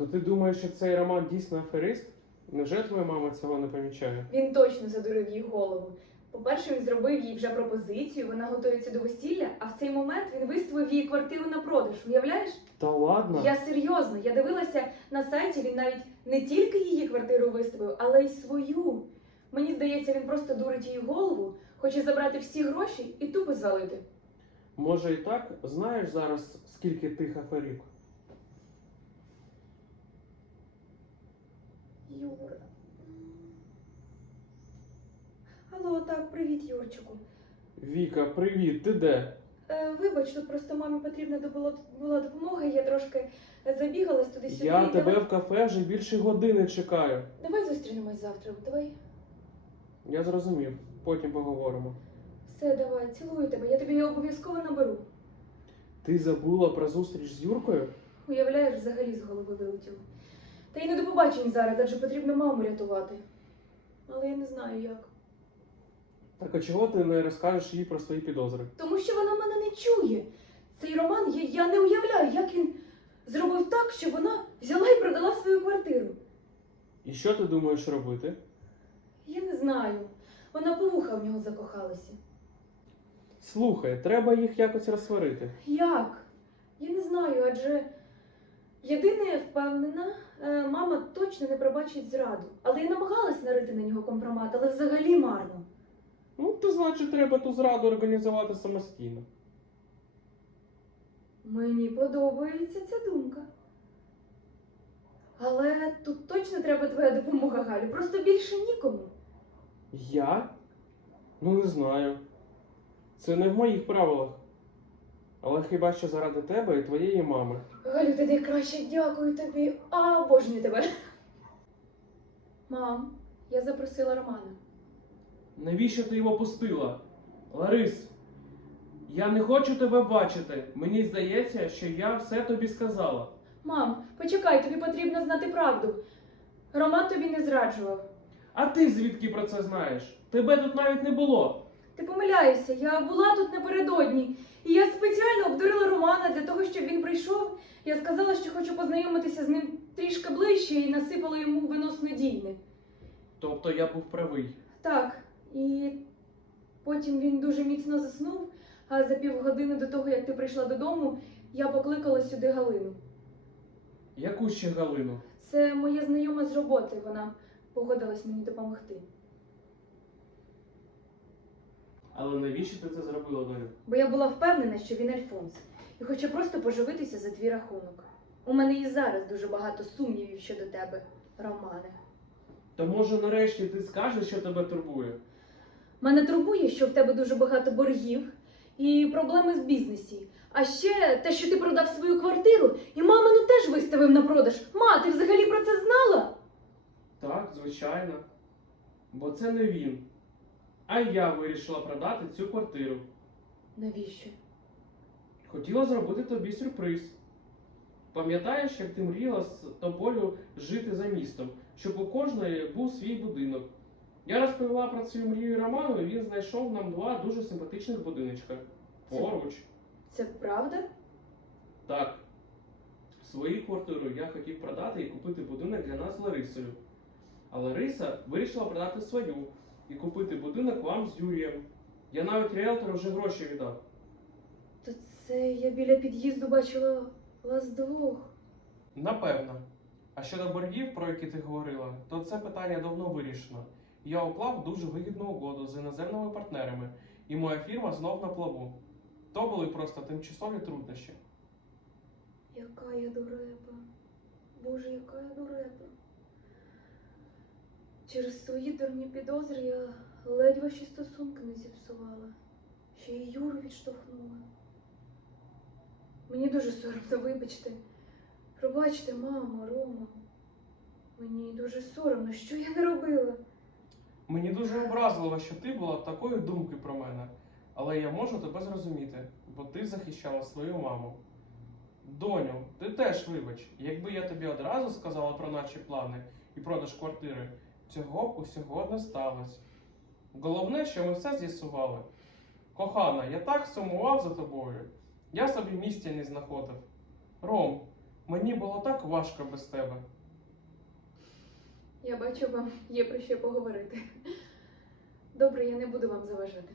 То ти думаєш, що цей Роман дійсно аферист? Невже твоя мама цього не помічає? Він точно задурив їй голову. По-перше, він зробив їй вже пропозицію, вона готується до весілля, а в цей момент він виставив її квартиру на продаж. Уявляєш? Та ладно. Я серйозно, я дивилася на сайті, він навіть не тільки її квартиру виставив, але й свою. Мені здається, він просто дурить їй голову, хоче забрати всі гроші і тупо звалити. Може і так, знаєш зараз, скільки тих аферів? Юра. Алло, так, привіт, Юрчику. Віка, привіт, ти де? Е, вибач, тут просто мамі потрібна була, була допомога, я трошки забігалась туди-сюди. Я тебе давай, в кафе вже більше години чекаю. давай зустрінемось завтра. Давай. Я зрозумів, потім поговоримо. Все, давай, цілую тебе. Я тобі обов'язково наберу. Ти забула про зустріч з Юркою? Уявляєш, взагалі з голови вилетіло. Та й не до побачень зараз, адже потрібно маму рятувати. Але я не знаю як. Так а чого ти не розкажеш їй про свої підозри? Тому що вона мене не чує. Цей роман, я, я не уявляю, як він зробив так, що вона взяла і продала свою квартиру. І що ти думаєш робити? Я не знаю. Вона по вуха в нього закохалася. Слухай, треба їх якось розсварити. Як? Я не знаю, адже єдине я впевнена, е, мама точно не пробачить зраду. Але я намагалась нарити на нього компромат, але взагалі марно. Ну, то значить, треба ту зраду організувати самостійно. Мені подобається ця думка. Але тут точно треба твоя допомога, Галю. Просто більше нікому. Я? Ну не знаю. Це не в моїх правилах. Але хіба що заради тебе і твоєї мами. Галю, ти найкраще дякую тобі. А, обожнюю тебе. Мам, я запросила Романа. Навіщо ти його пустила? Ларис, я не хочу тебе бачити. Мені здається, що я все тобі сказала. Мам, почекай, тобі потрібно знати правду. Роман тобі не зраджував. А ти звідки про це знаєш? Тебе тут навіть не було. Ти помиляєшся, я була тут напередодні. І я спеціально обдурила Романа для того, щоб він прийшов. Я сказала, що хочу познайомитися з ним трішки ближче і насипала йому вино снодійне. Тобто я був правий. Так, і потім він дуже міцно заснув, а за півгодини до того, як ти прийшла додому, я покликала сюди Галину. Яку ще Галину? Це моя знайома з роботи, вона погодилась мені допомогти. Але навіщо ти це зробила, доню? Бо я була впевнена, що він Альфонс, і хоче просто поживитися за твій рахунок. У мене і зараз дуже багато сумнівів щодо тебе, Романе. То може нарешті ти скажеш, що тебе турбує? Мене турбує, що в тебе дуже багато боргів і проблеми з бізнесі. А ще те, що ти продав свою квартиру, і мамину теж виставив на продаж. Ма, ти взагалі про це знала? Так, звичайно. Бо це не він. А я вирішила продати цю квартиру. Навіщо? Хотіла зробити тобі сюрприз. Пам'ятаєш, як ти мріяла з тобою жити за містом, щоб у кожної був свій будинок. Я розповіла про цю мрію Роману, і він знайшов нам два дуже симпатичних будиночка. Поруч. Це правда? Так. Свою квартиру я хотів продати і купити будинок для нас з Ларисою. А Лариса вирішила продати свою і купити будинок вам з Юрієм. Я навіть ріелтору вже гроші віддав. То це я біля під'їзду бачила вас двох. Напевно. А щодо боргів, про які ти говорила, то це питання давно вирішено. Я уклав дуже вигідну угоду з іноземними партнерами, і моя фірма знов на плаву. То були просто тимчасові труднощі. Яка я дурепа. Боже, яка я дурепа. Через свої дурні підозри я ледь ваші стосунки не зіпсувала. Ще й Юру відштовхнула. Мені дуже соромно, вибачте. Пробачте, мамо, Рома. Мені дуже соромно, що я не робила. Мені дуже образливо, що ти була такої думки про мене, але я можу тебе зрозуміти, бо ти захищала свою маму. Доню, ти теж вибач, якби я тобі одразу сказала про наші плани і продаж квартири, цього б усього не сталося. Головне, що ми все з'ясували. Кохана, я так сумував за тобою. Я собі місця не знаходив. Ром, Мені було так важко без тебе. Я бачу, вам є про що поговорити. Добре, я не буду вам заважати.